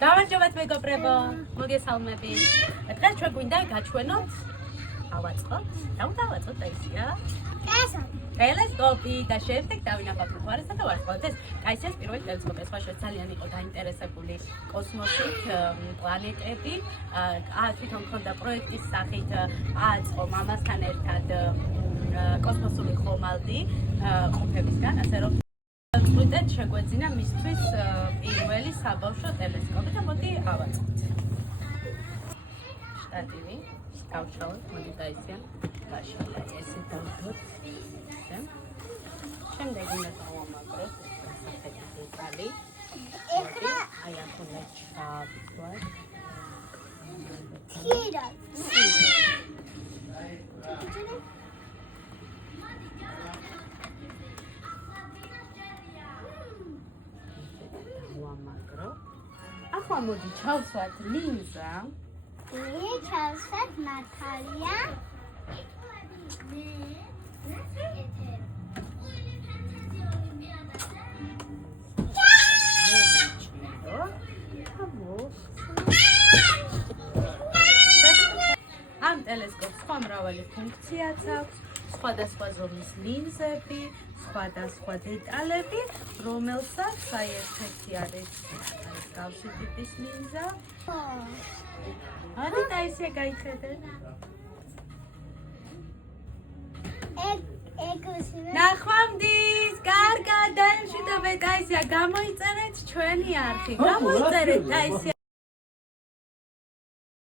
გამარჯობათ მეგობრებო, მოგესალმებით. დღეს ჩვენ გვინდა გაჩვენოთ, ავაწყოთ, დავაწყოთ ტაისია. ტელესკოპი და შემდეგ დავინახავთ მთვარესა და ვარსკვლავებს. ეს ტაისიას პირველი ტელესკოპი, სხვა შორის ძალიან იყო დაინტერესებული კოსმოსით, პლანეტები. თვითონ ქონდა პროექტის სახით აწყო მამასთან ერთად კოსმოსური ხომალდი ყოფებისგან, ასე რომ წვდეთ შეგვეძინა მისთვის პირველი საბავშვო ტელესკოპი და მოდი ავაწყოთ. შტატივი, გავშალოთ, მოდი ტაისია. გაშალა ესე დავდოთ. შემდეგ უნდა დავამაგროთ სახელი დეტალი. ეხლა აი აქ უნდა ჩავთვალოთ. თირა. ახლა მოდი ჩავსვათ ლინზა. მე ჩავსვათ ნატალია. ამ ტელესკოპს სხვა მრავალი ფუნქციაც აქვს, სხვადასხვა ზომის ლინზები, სხვადასხვა დეტალები, რომელსაც საერთეთი არის გავსი ტიპის ლინზა. მოდი ტაისია გაიხედე. ნახვამდის, კარგად, დაემშვიდობეთ ტაისია, გამოიწერეთ ჩვენი არხი. გამოიწერეთ ტაისია